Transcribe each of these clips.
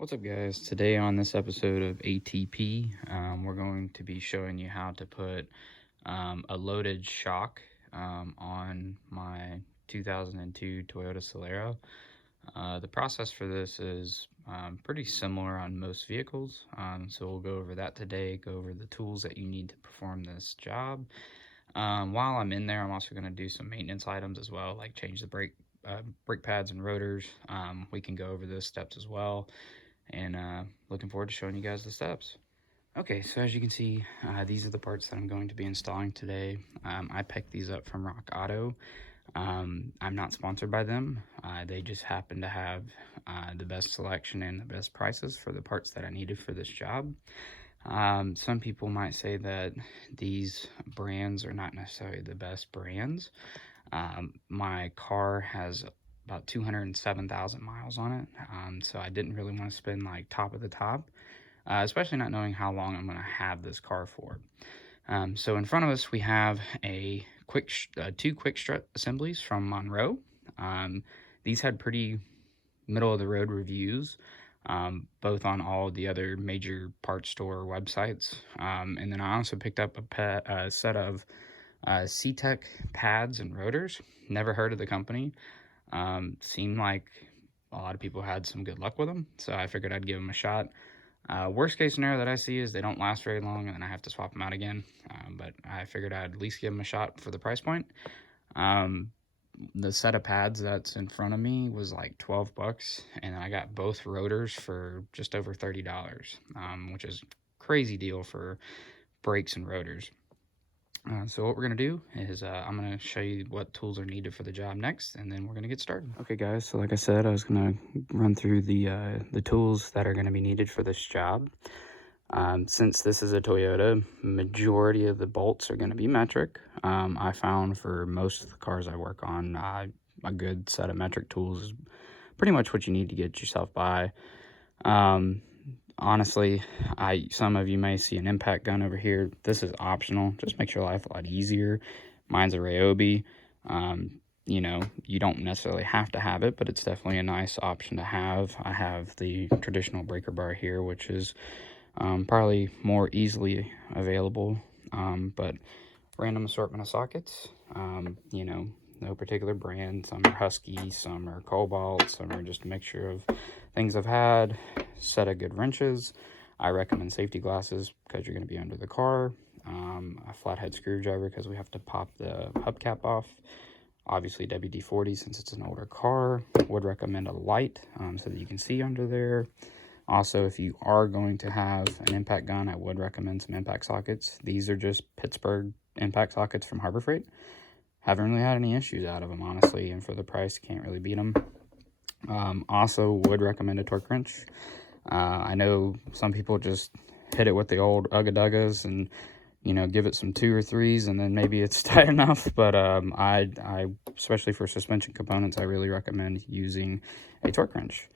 What's up, guys? Today on this episode of ATP, we're going to be showing you how to put a loaded shock on my 2002 Toyota Solara. The process for this is pretty similar on most vehicles, so we'll go over that today, go over the tools that you need to perform this job. While I'm in there, I'm also going to do some maintenance items as well, like change the brake pads and rotors. We can go over those steps as well, and looking forward to showing you guys the steps. Okay, so as you can see, these are the parts that I'm going to be installing today. I picked these up from Rock Auto. I'm not sponsored by them. They just happen to have the best selection and the best prices for the parts that I needed for this job. Some people might say that these brands are not necessarily the best brands. My car has about 207,000 miles on it, so I didn't really want to spend like top of the top, especially not knowing how long I'm going to have this car for. So in front of us we have two quick strut assemblies from Monroe. These had pretty middle of the road reviews, both on all the other major parts store websites. And then I also picked up a set of C-Tech pads and rotors. Never heard of the company. Seemed like a lot of people had some good luck with them, so I figured I'd give them a shot. Worst case scenario that I see is they don't last very long and then I have to swap them out again, but I figured I'd at least give them a shot for the price point. The set of pads that's in front of me was like 12 bucks, and I got both rotors for just over $30, which is crazy deal for brakes and rotors. So what we're going to do is I'm going to show you what tools are needed for the job next, and then we're going to get started. Okay, guys, so like I said, I was going to run through the tools that are going to be needed for this job. Since this is a Toyota, majority of the bolts are going to be metric. I found for most of the cars I work on, a good set of metric tools is pretty much what you need to get yourself by. Honestly, some of you may see an impact gun over here. This is optional. Just makes your life a lot easier. Mine's a Ryobi. You don't necessarily have to have it, but it's definitely a nice option to have. I have the traditional breaker bar here, which is probably more easily available, but random assortment of sockets. No particular brand. Some are Husky, some are Cobalt, some are just a mixture of things I've had. Set of good wrenches. I recommend safety glasses because you're going to be under the car. A flathead screwdriver because we have to pop the hubcap off. Obviously WD-40 since it's an older car. Would recommend a light so that you can see under there. Also, if you are going to have an impact gun, I would recommend some impact sockets. These are just Pittsburgh impact sockets from Harbor Freight. Haven't really had any issues out of them, honestly, and for the price, can't really beat them. Also, would recommend a torque wrench. I know some people just hit it with the old Ugga-Duggas and, give it some 2 or 3s, and then maybe it's tight enough. But I especially for suspension components, I really recommend using a torque wrench.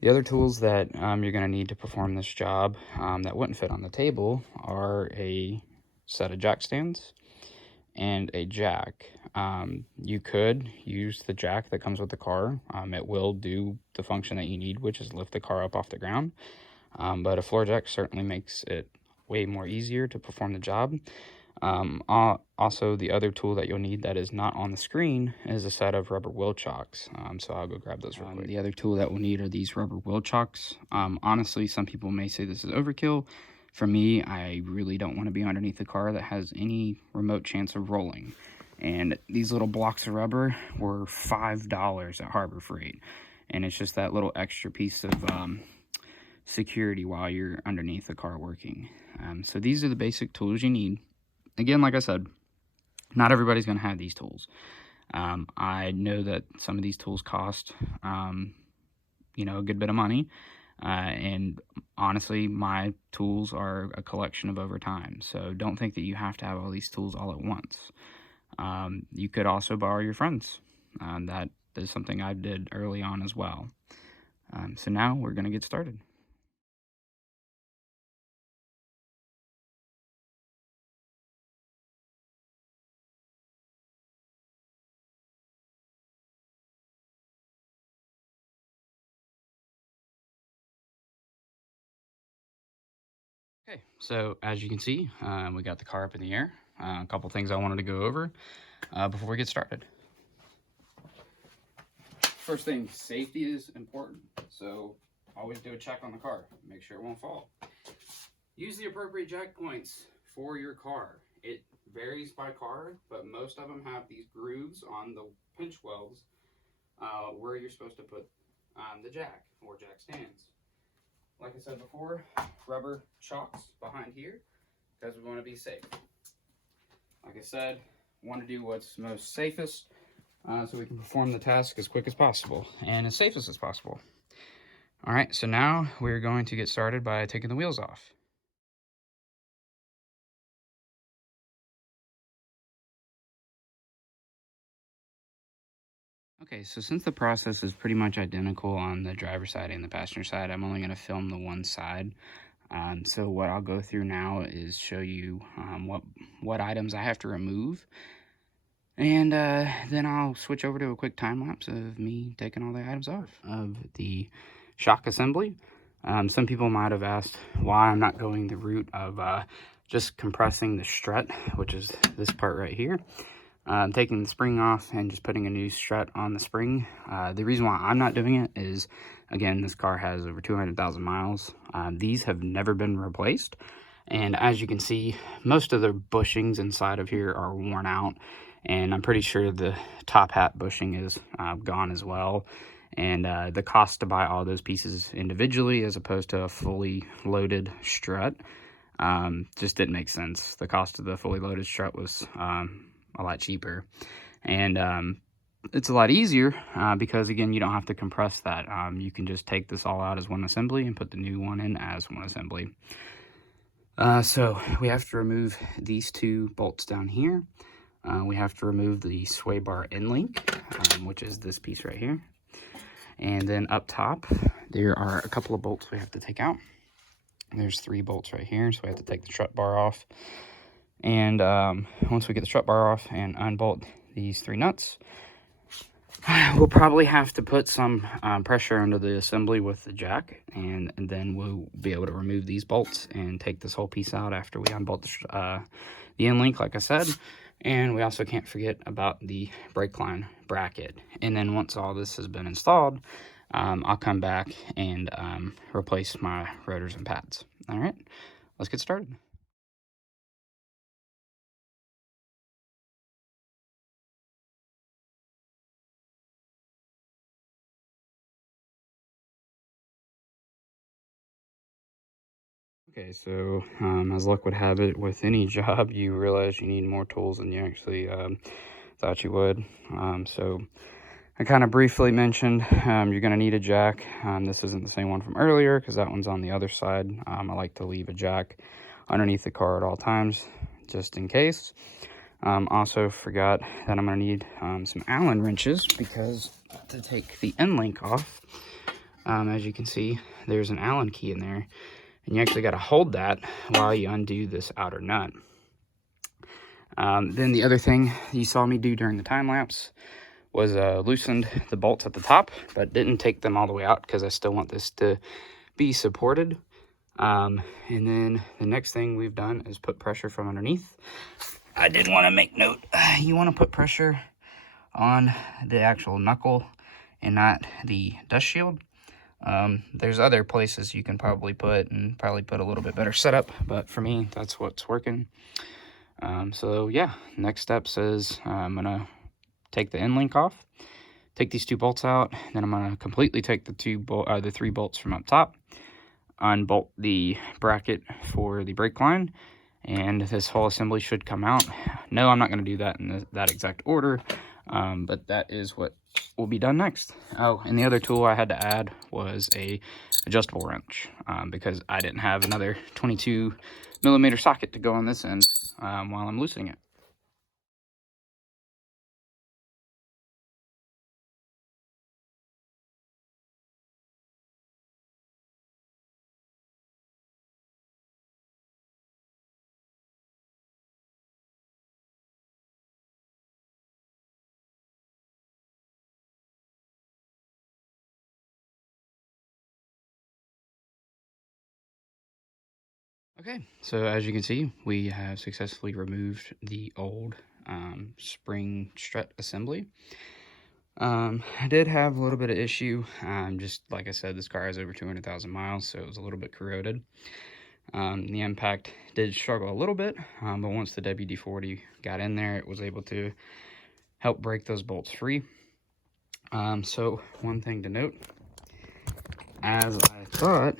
The other tools that you're going to need to perform this job that wouldn't fit on the table are a set of jack stands and a jack. You could use the jack that comes with the car. It will do the function that you need, which is lift the car up off the ground. But a floor jack certainly makes it way more easier to perform the job. Also, the other tool that you'll need that is not on the screen is a set of rubber wheel chocks. So I'll go grab those real quick. The other tool that we'll need are these rubber wheel chocks. Honestly, some people may say this is overkill. For me, I really don't want to be underneath a car that has any remote chance of rolling. And these little blocks of rubber were $5 at Harbor Freight. And it's just that little extra piece of security while you're underneath the car working. So these are the basic tools you need. Again, like I said, not everybody's going to have these tools. I know that some of these tools cost, a good bit of money. And honestly, my tools are a collection of over time. So don't think that you have to have all these tools all at once. You could also borrow your friends. That is something I did early on as well. So now we're going to get started. Okay, so as you can see, we got the car up in the air. A couple things I wanted to go over before we get started. First thing, safety is important, so always do a check on the car. Make sure it won't fall. Use the appropriate jack points for your car. It varies by car, but most of them have these grooves on the pinch welds where you're supposed to put the jack or jack stands. Like I said before, rubber chocks behind here because we want to be safe. Like I said, want to do what's most safest so we can perform the task as quick as possible and as safest as possible. All right, so now we're going to get started by taking the wheels off. Okay, so since the process is pretty much identical on the driver's side and the passenger side, I'm only going to film the one side. So what I'll go through now is show you what items I have to remove. And then I'll switch over to a quick time lapse of me taking all the items off of the shock assembly. Some people might have asked why I'm not going the route of just compressing the strut, which is this part right here. Taking the spring off and just putting a new strut on the spring. The reason why I'm not doing it is, again, this car has over 200,000 miles. These have never been replaced. And as you can see, most of the bushings inside of here are worn out. And I'm pretty sure the top hat bushing is gone as well. And the cost to buy all those pieces individually as opposed to a fully loaded strut just didn't make sense. The cost of the fully loaded strut was a lot cheaper. And it's a lot easier because, again, you don't have to compress that. You can just take this all out as one assembly and put the new one in as one assembly. So we have to remove these two bolts down here. We have to remove the sway bar end link, which is this piece right here. And then up top, there are a couple of bolts we have to take out. There's 3 bolts right here, so we have to take the strut bar off. And once we get the strut bar off and unbolt these 3 nuts, we'll probably have to put some pressure under the assembly with the jack, and then we'll be able to remove these bolts and take this whole piece out after we unbolt the end link, like I said. And we also can't forget about the brake line bracket. And then once all this has been installed, I'll come back and replace my rotors and pads. All right, let's get started. Okay, so as luck would have it, with any job, you realize you need more tools than you actually thought you would. So I kind of briefly mentioned you're going to need a jack. This isn't the same one from earlier because that one's on the other side. I like to leave a jack underneath the car at all times, just in case. Also forgot that I'm going to need some Allen wrenches because to take the end link off, as you can see, there's an Allen key in there. And you actually got to hold that while you undo this outer nut. Then the other thing you saw me do during the time lapse was loosened the bolts at the top, but didn't take them all the way out because I still want this to be supported. And then the next thing we've done is put pressure from underneath. I did want to make note, you want to put pressure on the actual knuckle and not the dust shield. There's other places you can probably put a little bit better setup, but for me, that's what's working. So yeah, next steps is I'm gonna take the end link off, take these 2 bolts out, then I'm gonna completely take the 3 bolts from up top, unbolt the bracket for the brake line, and this whole assembly should come out. No, I'm not gonna do that in that exact order, but that is what will be done next. Oh, and the other tool I had to add was a adjustable wrench because I didn't have another 22mm socket to go on this end while I'm loosening it. Okay, so as you can see, we have successfully removed the old spring strut assembly. I did have a little bit of issue. Just like I said, this car has over 200,000 miles, so it was a little bit corroded. The impact did struggle a little bit, but once the WD-40 got in there, it was able to help break those bolts free. So one thing to note, as I thought,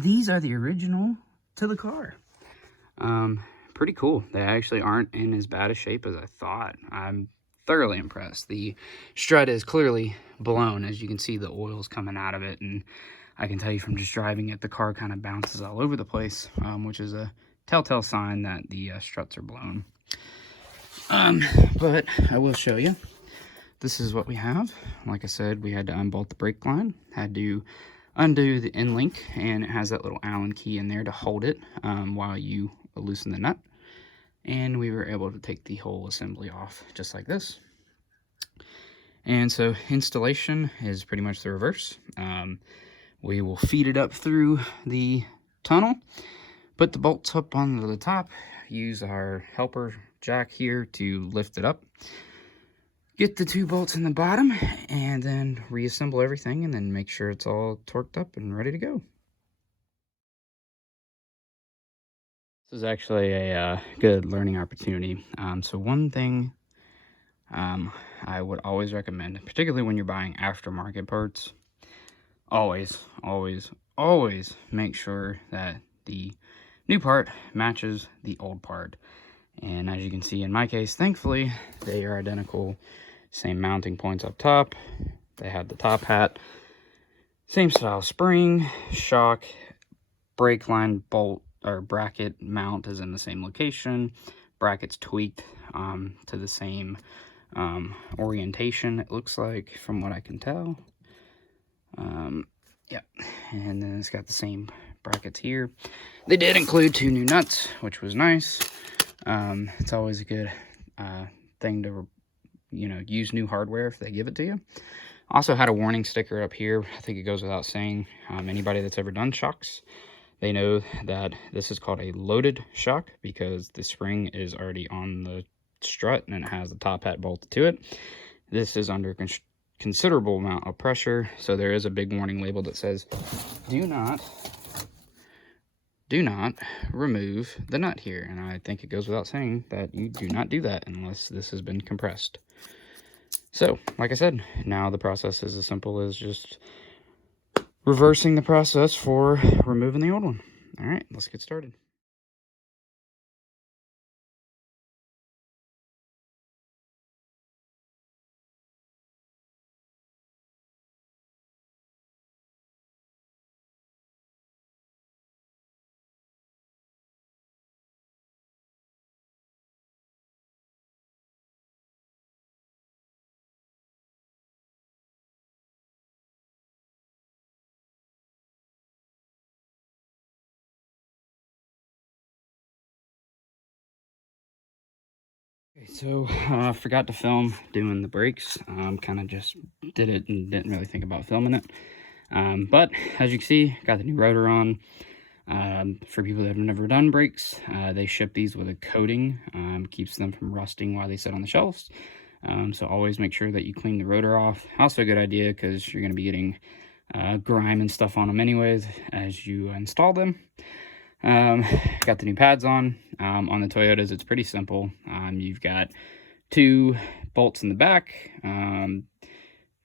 these are the original to the car. Pretty cool. They actually aren't in as bad a shape as I thought. I'm thoroughly impressed. The strut is clearly blown. As you can see, the oil's coming out of it, and I can tell you from just driving it, the car kind of bounces all over the place, which is a telltale sign that the struts are blown. But I will show you. This is what we have. Like I said, we had to unbolt the brake line, had to undo the end link, and it has that little Allen key in there to hold it while you loosen the nut. And we were able to take the whole assembly off just like this. And so installation is pretty much the reverse. We will feed it up through the tunnel, put the bolts up onto the top, use our helper jack here to lift it up, get the 2 bolts in the bottom, and then reassemble everything, and then make sure it's all torqued up and ready to go. This is actually a good learning opportunity. So one thing I would always recommend, particularly when you're buying aftermarket parts, always make sure that the new part matches the old part. And as you can see in my case, thankfully, they are identical. Same mounting points up top. They have the top hat. Same style spring, shock, brake line, bolt, or bracket mount is in the same location. Brackets tweaked to the same orientation, it looks like, from what I can tell. Yep, and then it's got the same brackets here. They did include 2 new nuts, which was nice. It's always a good thing to, use new hardware if they give it to you. Also had a warning sticker up here. I think it goes without saying. Anybody that's ever done shocks, they know that this is called a loaded shock because the spring is already on the strut and it has the top hat bolted to it. This is under considerable amount of pressure, so there is a big warning label that says, do not remove the nut here. And I think it goes without saying that you do not do that unless this has been compressed. So, like I said, now the process is as simple as just reversing the process for removing the old one. All right, let's get started. Okay, so I forgot to film doing the brakes. Kind of just did it and didn't really think about filming it. But as you can see, got the new rotor on. For people that have never done brakes, they ship these with a coating, keeps them from rusting while they sit on the shelves. So always make sure that you clean the rotor off. Also a good idea because you're going to be getting grime and stuff on them anyways as you install them. Got the new pads on. On the Toyotas, it's pretty simple. You've got 2 bolts in the back.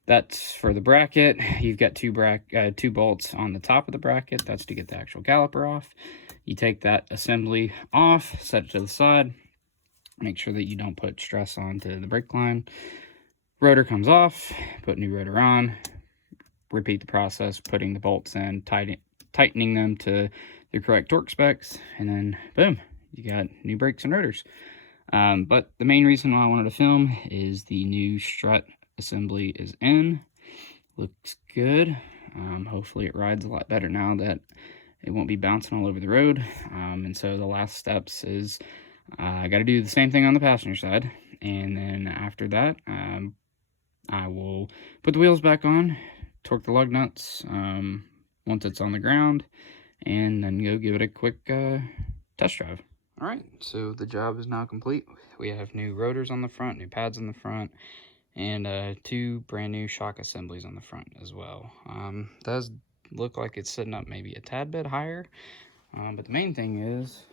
That's for the bracket. You've got 2 bolts on the top of the bracket. That's to get the actual caliper off. You take that assembly off, set it to the side. Make sure that you don't put stress onto the brake line. Rotor comes off, put new rotor on. Repeat the process, putting the bolts in, tightening them to the correct torque specs, and then boom, you got new brakes and rotors. But the main reason why I wanted to film is the new strut assembly is in. Looks good. Hopefully it rides a lot better now that it won't be bouncing all over the road. And so the last steps is I got to do the same thing on the passenger side, and then after that I will put the wheels back on, torque the lug nuts once it's on the ground, and then go give it a quick test drive. All right, so the job is now complete. We have new rotors on the front, new pads on the front, and 2 brand new shock assemblies on the front as well. Does look like it's sitting up maybe a tad bit higher, but the main thing is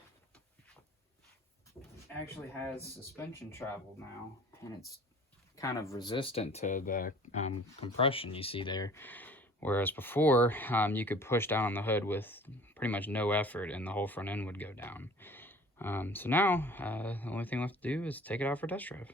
it actually has suspension travel now, and it's kind of resistant to the compression you see there. Whereas before, you could push down on the hood with pretty much no effort and the whole front end would go down. So now, the only thing left to do is take it out for test drive.